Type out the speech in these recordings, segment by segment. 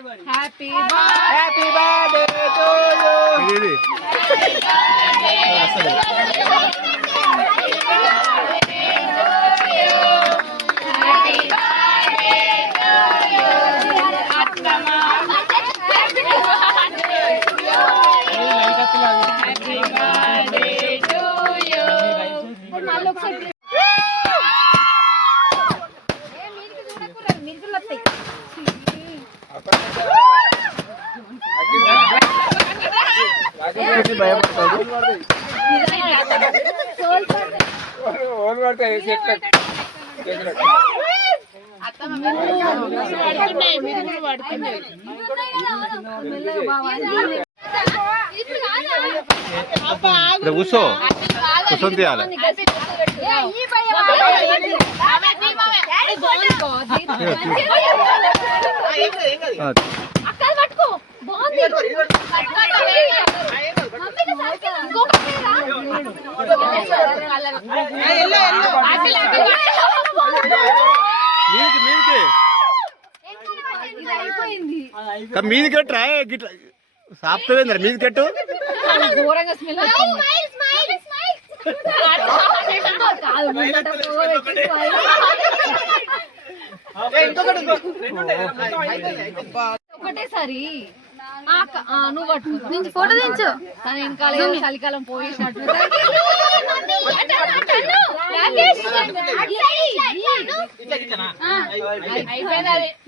Happy birthday to you. ఇది కూర్చో కూర్చొని తీయాలి. మీది కట్టురా గిట్లా సాప్తవేంద్ర మీది కట్టు. ఒకటేసారి నువ్వు పట్టుకో ఫోటో దించు. తన వెనకాల చలికాలం పోయేసినట్టు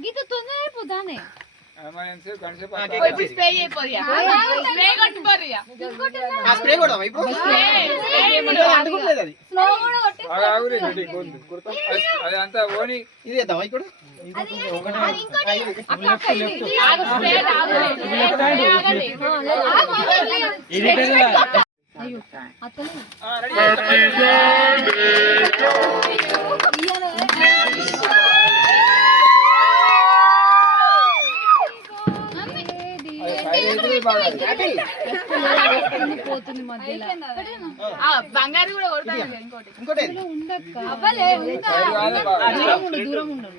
గీత తొందర అయిపోతానే. పోతుంది మధ్యలో బంగారు కూడా దూరం ఉండదు.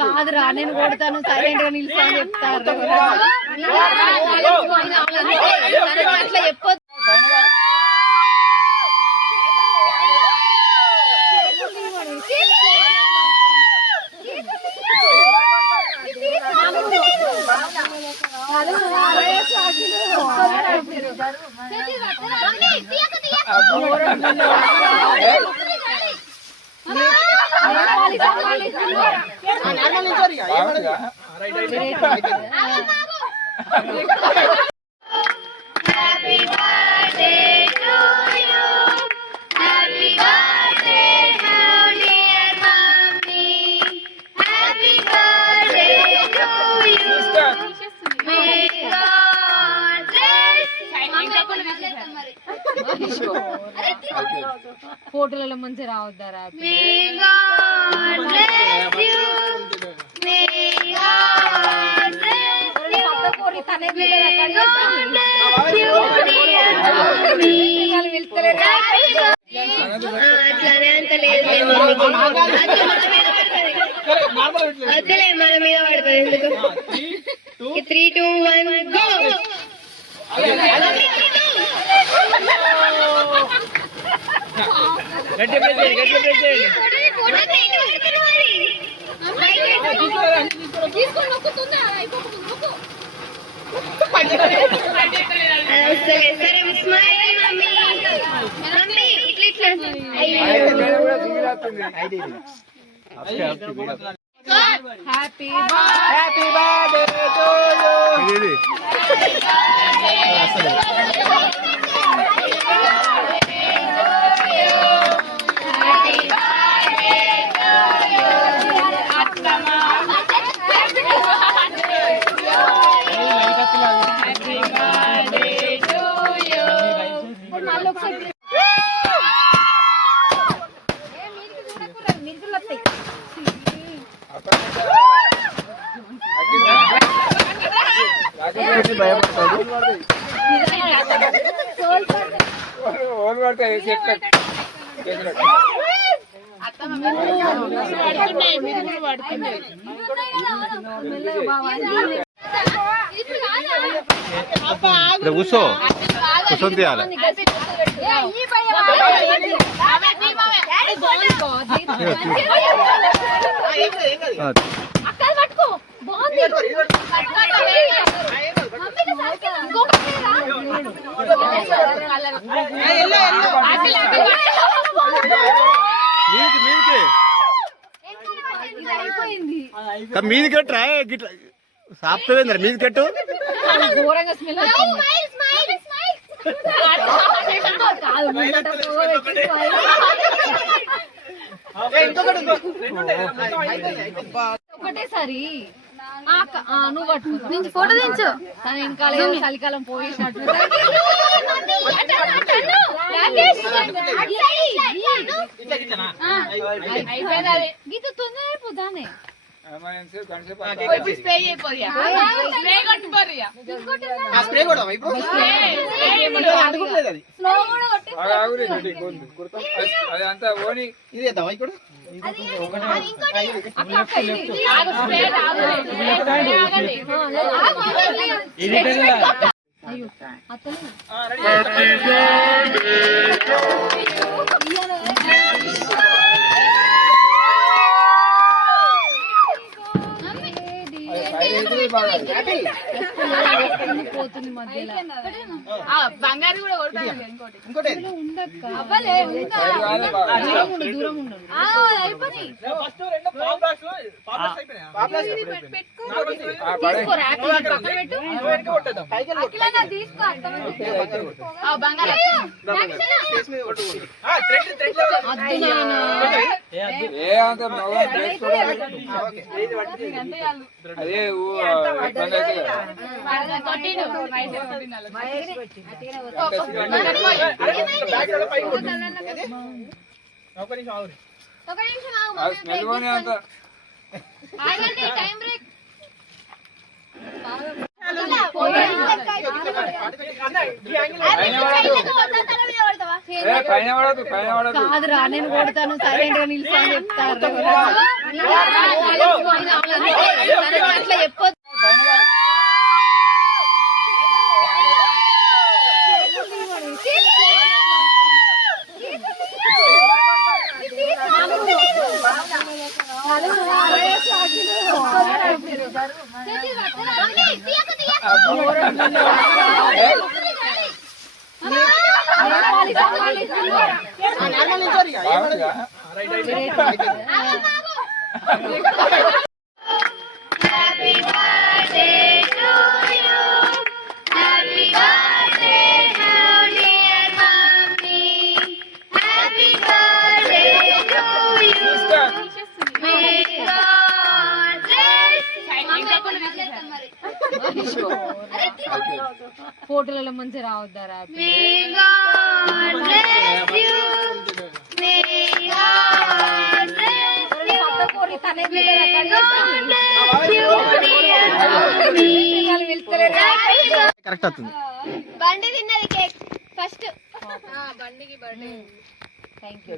కాదురా నేను కొడతాను సైలెంట్ గా నిలిచి చెప్తారు. అట్లా చెప్పొద్దు. ఫోటోలలో మంచిగా రావద్దారా. అసలే మన మీద పడుతుంది ఎందుకు. 3, 2, 1 go. Happy birthday to you. కూర్చో కూర్చొని తీయాలి. మీది కట్టురా గిట్లా సాప్తవేంద్ర మీది కట్టు. ఘోరంగా స్మెల్ ఒకటేసారి నువ్వు పట్టుకో ఫోటో దించు. తన వెనకాల చలికాలం పోయేసినట్టు గీత తొందర అయిపోతానే. అదంతా ఓని ఇది అయ్యో అతను పోతుంది మధ్యలో బంగారు కూడా ఉండక్క దూరం ఉండు. అదే కాదురా నేను కొడతాను సైలెంట్ గా నిలిచి చెప్తారు. అట్లా చెప్పొద్దు. ఫోటోలలో మంచి రావద్దారా. కరెక్ట్ అవుతుంది. బండి తిన్నది కేక్ ఫస్ట్ బండికి birthday. Thank you.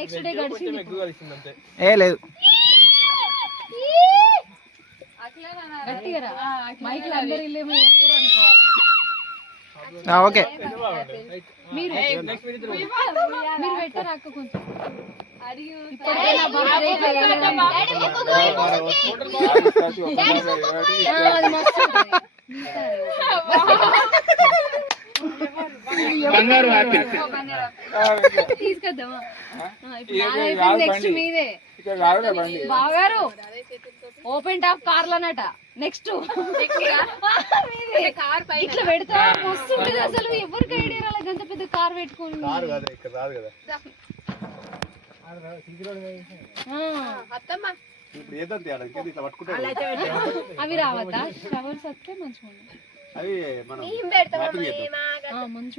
Next day గడిచింది. ఏ లేదు గట్టిగా మైక్ అందరు ఇల్లేమో ఎత్తురు అనుకోవాలి. ఓకే మీరు పెట్టారు అక్క కొంచెం ఇప్పటికే నా బర్త్డే అది మస్తు తీసుకొద్దామా? ఇప్పుడు నెక్స్ట్ మీదే ఇక్కడ రాదురా బండి. బాగారు ఓపెన్ టాప్ కార్లనట నెక్స్ట్ ఇట్లా పెడతా మస్తు ఉంటుంది అసలు. ఎవరికి ఐడియా రాలేదు అంత పెద్ద కార్ పెట్టుకొని. రాదు కదా ఇక్కడ రాదు కదా ఇప్పుడు ఏదంటే ఇట్లా పట్టుకుంటే అవి రావద్దా షవర్స్ వస్తే మంచిగా అవి మనం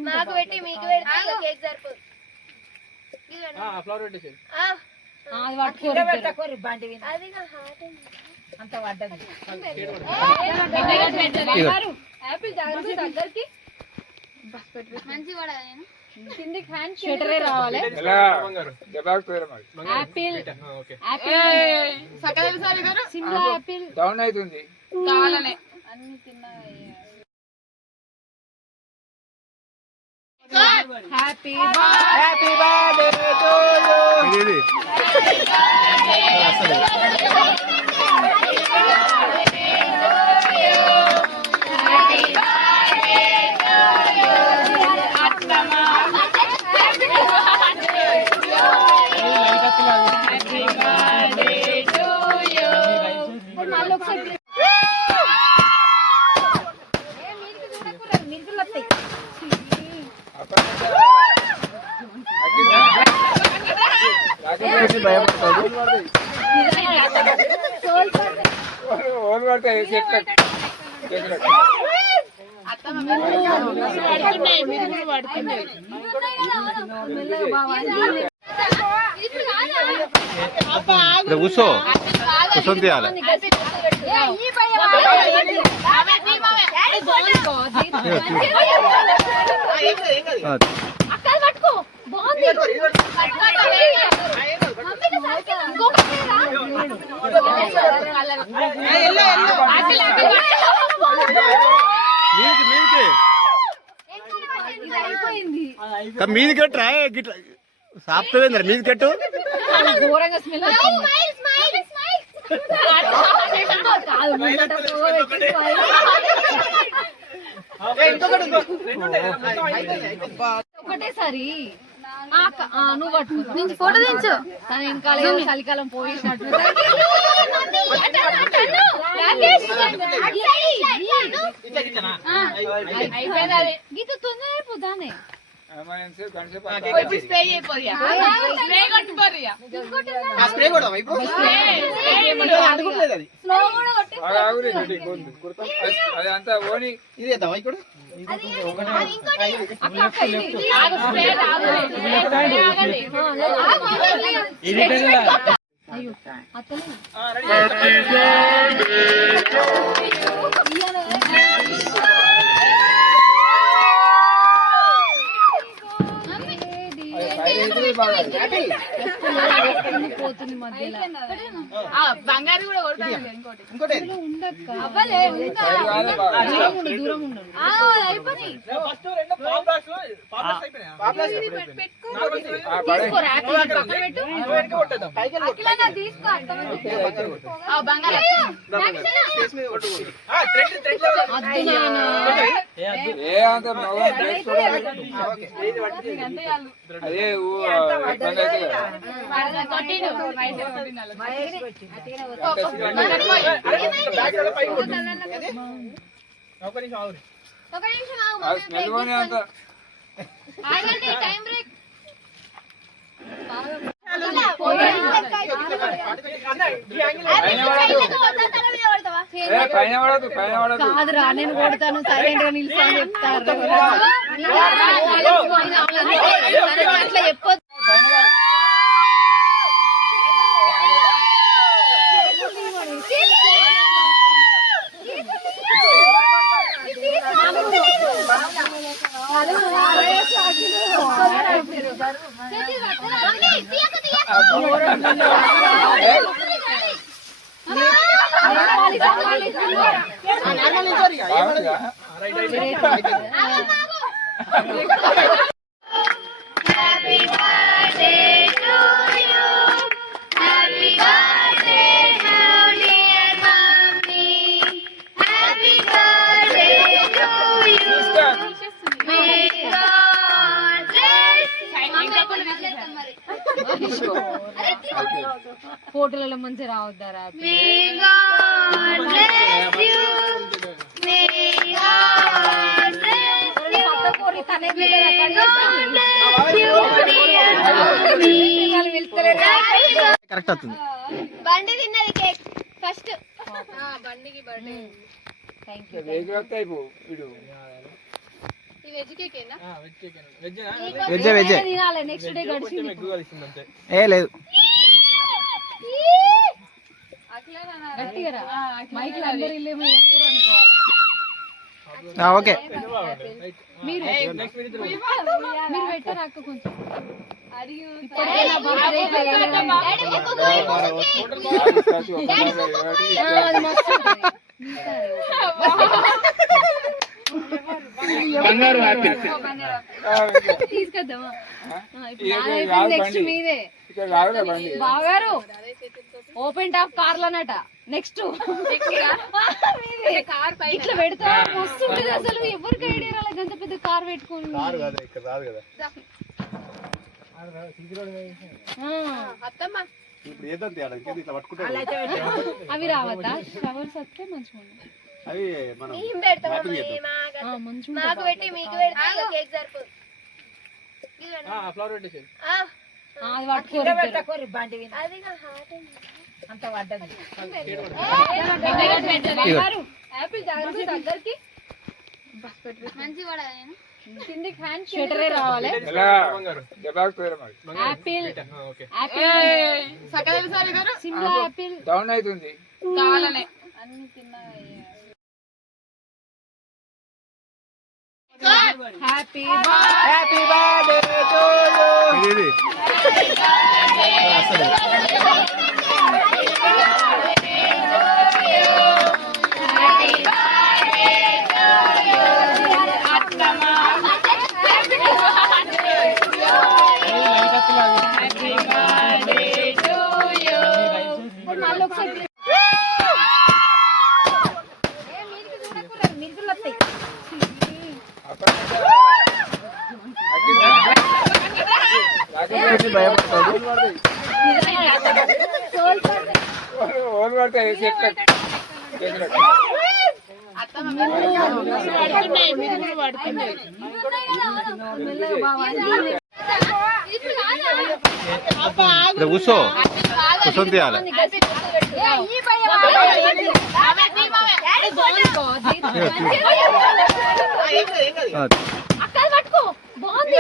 మాకు పెట్టి మీకు పెడితే కేక్ సరిపోదు. ఫ్లవర్ పెట్టేసి అది పట్టుకోరు అది నా హార్ట్ యాపిల్ జాగ్రత్త దగ్గరికి మంచి కూడా నేను కిందికి హ్యాండ్ షటరే రావాలి. ఎలా జబాక్ పేరు మరి apple Apple single Apple down అవుతుంది కావాలనే అన్ని తిన్నా. హ్యాపీ ఇది భయపడతాడు ఓన్ పడతాయి చెప్తా కూర్చో కూర్చొని తీయాలి. మీది కట్టురా గిట్లా సాప్తవేంద్ర మీది కట్టు. ఘోరంగా స్మెల్ ఒకటేసారి నువ్వు పట్టుకో ఫోటో దించు. తన వెనకాల చలికాలం పోయేసినట్టు అయిపోయింది. గీత తొందర అయిపోతానే అది అంతా ఓని అయ్యో అతను పోతుంది మధ్యలో బంగారు కూడా ఉండక్క దూరం ఉండు. అదే స్మెల్ పోనీ అంత టైం బ్రేక్ పైన పడదు పైన పడదు కాదురా నేను కొడతాను సైలెంట్ గా నిలిచి చెప్తారు అట్లా చెప్పొద్దు. ఫోటోలలో మంచిగా రావద్దారా May God bless you. May God bless you. తనే May God bless you, dear Tommy. Correct అవుతుంది. బండి తిన్నది కేక్ ఫస్ట్. బండికి బర్త్డే థ్యాంక్ యూ వెజ్ వస్తాయి వీడు ఈ వెజ్ కేకేనా వెజ్జే వెజ్జే. తినాలి నెక్స్ట్ డే గడిచింది ఏ లేదు. గట్టిగా రా మైక్ లో అందరూ ఇల్లేమో ఎత్తురు అనుకోవాలి ఓకే. మీరు మీరు పెట్టారు అక్క కొంచెం ఇప్పటికే నా birthday డాడీ ముక్కు గోరి ముసుకి. అది మస్తు ఉంటుంది. తీసుకొద్దామా ఇప్పుడు నెక్స్ట్ మీదే ఇక్కడ రాదురా బండి బాగారు ఓపెన్ టాప్ కార్లు అన్నట నెక్స్ట్ ఇట్లా పెడతా మస్తు ఉంటుంది అసలు ఎవరికి ఐడియా రాలేదు అంత పెద్ద కార్ పెట్టుకుని ఇక్కడ రాదు కదా. అత్తమ్మ ఇప్పుడు ఏదంటే ఇట్లా పట్టుకుంటే అవి రావద్దా షవర్స్ వస్తే మంచిగా అవి మనం ఏం పెడతాం మ్యాపింగ్ చేద్దాం. మంచిగా మాకు పెట్టి మీకు పెడితే ఇక కేక్ సరిపోదు. అది పట్టుకోరు అది నా హార్ట్ యాపిల్ జాగ్రత్త దగ్గరికి మంచి కూడా కిందికి హ్యాండ్ షటరే రావాలి ఎలా జబాక్ పేరు మరి apple apple Shimla apple down అవుతుంది కావాలనే అన్ని తిన్నా హ్యాపీ ఇది ఓన్ పడతాయి కూర్చో కూర్చొని తీయాలి. అక్కడ పట్టుకో బాగుంది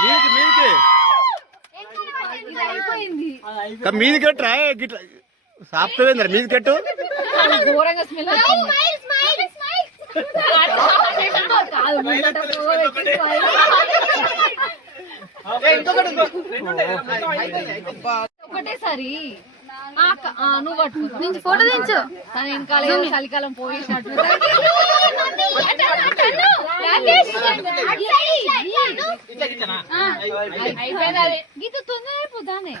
మీదికి మీదికి అయిపోయింది మీది కట్టు రా గిట్లా సాప్తవేంద్ర మీది కట్టు. ఘోరంగా స్మెల్ కాదు ఒకటేసారి నువ్వు పట్టుకో నుంచి ఫోటో దించు తన వెనకాల చలికాలం పోయేసినట్టు అయిపోయింది గీత తొందర అయిపోతానే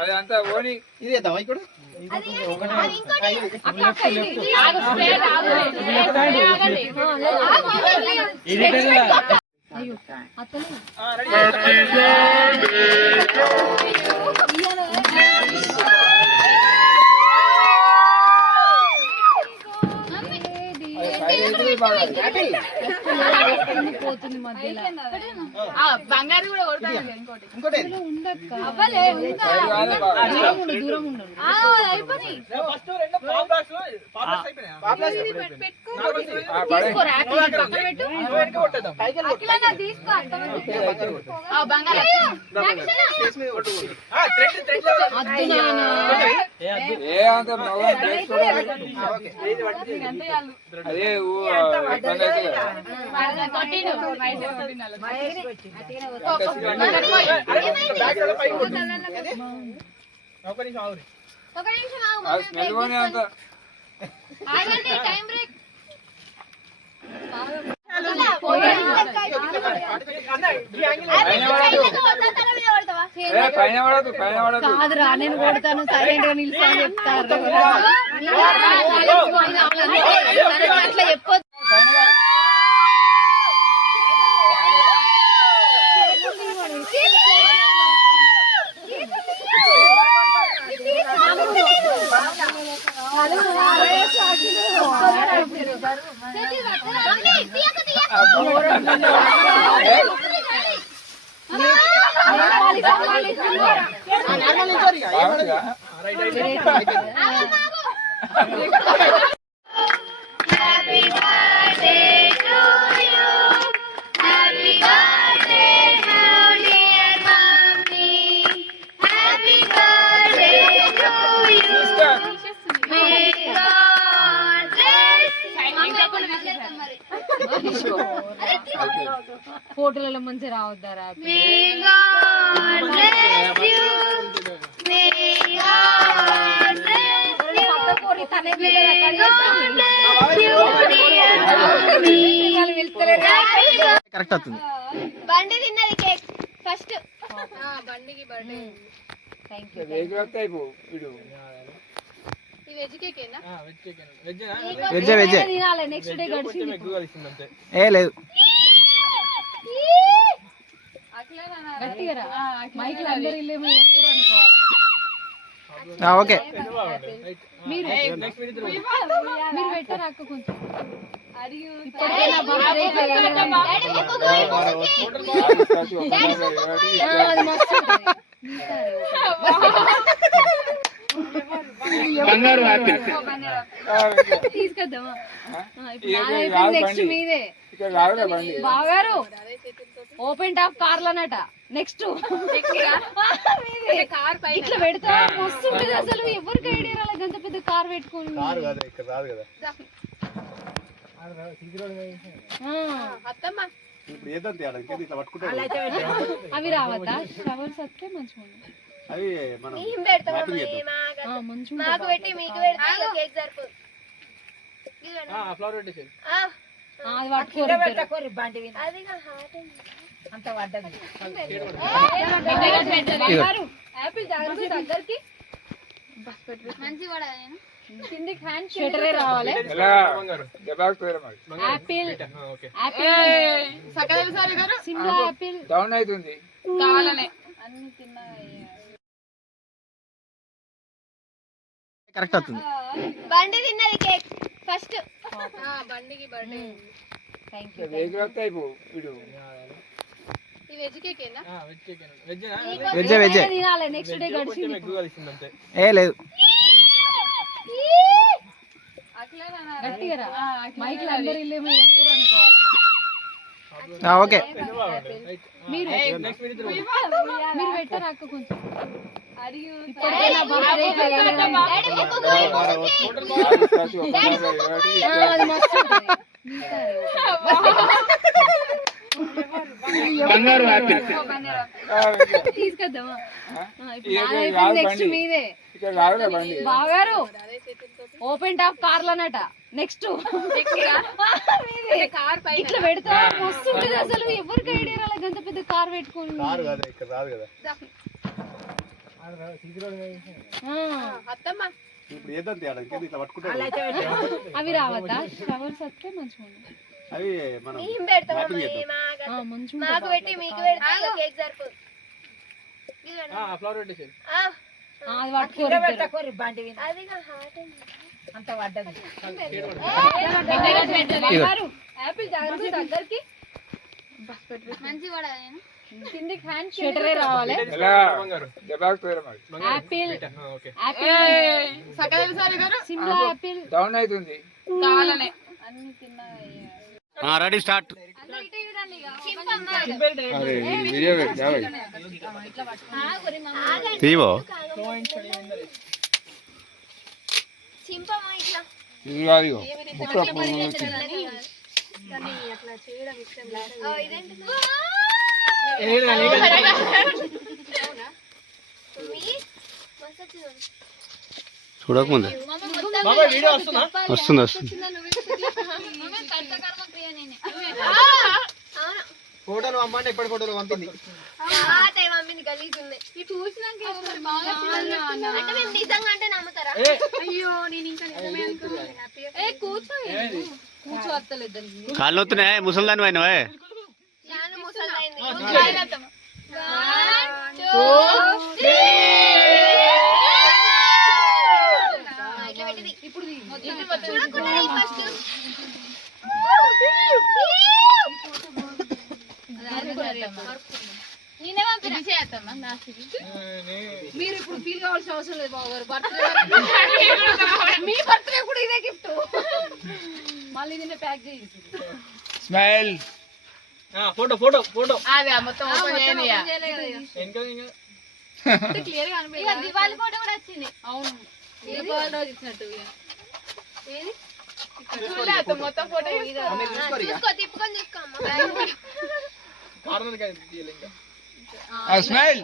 అది అంతా ఓని అయ్యో అతను పోతుంది మధ్యలో బంగారు కూడా ఉండక్క దూరం ఉండు అయిపోయి అదే స్మెల్ కొని అంత టైం బ్రేక్ పైన పడదు పైన పడదు. కాదురా నేను కొడతాను సైలెంట్ గా నిలిచి చెప్తారు అట్లా చెప్పొద్దు. బాగుందిగా? ఫోటోలలో మంచి రావద్దారా కరెక్ట్ అవుతుంది. బండి తిన్నది కేక్ ఫస్ట్ బండికి బర్త్డే థ్యాంక్ యూ. వెజ్ వస్తాయి వీడు. ఈ వెజ్ కేకేనా? వెజ్జే వెజ్జే. తినాలి నెక్స్ట్ డే గడిచింది. ఏ లేదు గట్టిగా మైక్ లో అందరు ఇల్లేమో చెప్తారు అనుకోవాలి. ఓకే. మీరు పెట్టారు అక్క కొంచెం ఇప్పటికే నా birthday అది మస్తు ఉంటుంది. తీసుకొద్దామా? ఇప్పుడు నెక్స్ట్ మీదే బాగారు ఓపెన్ టాప్ కార్లు అన్నట. నెక్స్ట్ ఇట్లా పెడతా మస్తు ఉంటుంది అసలు. ఎవరికి ఐడియా రాలేదు అంత పెద్ద కార్ పెట్టుకుని. అవి రావద్దా? షవర్స్ వస్తే మంచిగా మాకు పెట్టి మీకు పెడితే కేక్ సరిపోదు. యాపిల్ దగ్గరికి మంచి షటరే రావాలి. యాపిల్ సిమ్లా యాపిల్ డౌన్ అవుతుంది. కావాలనే అన్ని తిన్నా కరెక్ట్ అవుతుంది. బండి తిన్నది కేక్ ఫస్ట్ బండికి బర్త్డే థ్యాంక్ యూ. వెజ్ వస్తాయి వీడు. ఈ వెజ్ కేకేనా? వెజ్జే వెజ్జే. తినాలి నెక్స్ట్ డే గడిచింది. ఏ లేదు గట్టిగా మైక్ లో అందరు ఇల్లేమో చెప్తారు అనుకోవాలి. ఓకే. మీరు పెట్టారు అక్క కొంచెం ఇప్పటికే నా birthday అది మస్తు ఉంటుంది. తీసుకొద్దామా? ఇప్పుడు నెక్స్ట్ మీదే బాగారు ఓపెన్ టాప్ కార్లు అన్నట. నెక్స్ట్ ఇట్లా పెడతా మస్తు ఉంటుంది అసలు. ఎవరికి ఐడియా రాలేదు అంత పెద్ద కార్ పెట్టుకుని. అవి రావద్దా? షవర్స్ వస్తే మంచిగా మాకు పెట్టి మీకు పెడితే కేక్ సరిపోదు. యాపిల్ దగ్గరికి మంచి కిందికి హ్యాండ్ షటరే రావాలి. యాపిల్ సిమ్లా యాపిల్ డౌన్ అవుతుంది. కావాలనే అన్ని తిన్నా రెడీ స్టార్ట్. తీవో చూడకముందే వస్తుంది వస్తుంది. ఫోటోలు పంపండి, ఎప్పటి ఫోటోలు పంపింది. మమ్మీని గలీజ్ ఉన్నాయి. చూసినాక బాగా అంటే మేము నిజంగా అంటే నమ్ముతారా? అయ్యో నేను ఇంకా నిజమే అనుకున్నాను. కూర్చో కూర్చో వస్తలేదు దానికి. కాళ్ళు వస్తున్నాయి ముసలిదాని పోయినా చాలా ముసలైంది. ఇప్పుడు చూడకుండా ఫస్ట్ నేనే పంపిణీ చేస్తామా మీరు ఇప్పుడు ఫీల్ కావాల్సిన అవసరం లేదు బాబు గారు. బర్త్డే మీ బర్త్డే కూడా ఇదే గిఫ్ట్. మళ్ళీ దీన్ని ప్యాక్ చేసి స్మైల్. ఫోటో ఫోటో ఫోటో అదే మొత్తం క్లియర్ గా ఇక దివాళీ ఫోటో కూడా వచ్చింది. అవును దీపావళి రోజు ఇచ్చినట్టు. మొత్తం ఫోటో చూసుకో తిప్పుకొని చూసుకో అమ్మ. కార్నర్ కి తీయాలి ఇంకా. స్మైల్.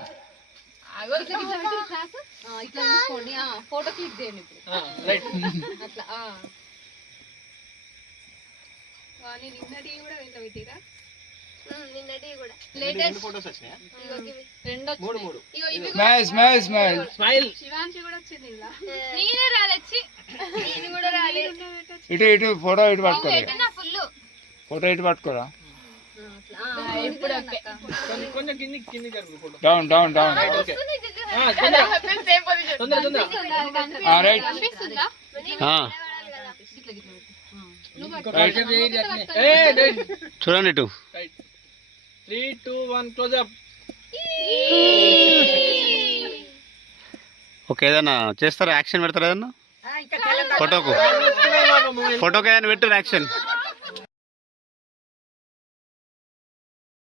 ఇట్లా తీసుకోండి. ఫోటో క్లిక్ చేయండి ఇప్పుడు. రైట్. అట్లా నిన్నటి కూడా లేటెస్ట్ ఫోటోస్ వచ్చినాయా? రెండు మూడు మూడు. Smile smile smile. Smile. Shivanshi కూడా వచ్చింది ఇలా. నేనే రాలొచ్చి నేను కూడా రాలేదు. ఇటు ఇటు ఫోటో ఇటు పట్టుకోరా. ఫుల్ ఫోటో ఇటు పట్టుకోరా. ఇప్పుడు కొంచెం కింది కింది జరుగు photo. Down down down. Okay. తొందర తొందర. రైట్. కనిపిస్తుందా? చూడండి ఇటు. 3 2 1 క్లోజ్ అప్. ఓకే ఏదన్నా చేస్తారా యాక్షన్ పెడతారా ఏదన్నా ఫోటోకు ఏదైనా పెట్టారు యాక్షన్.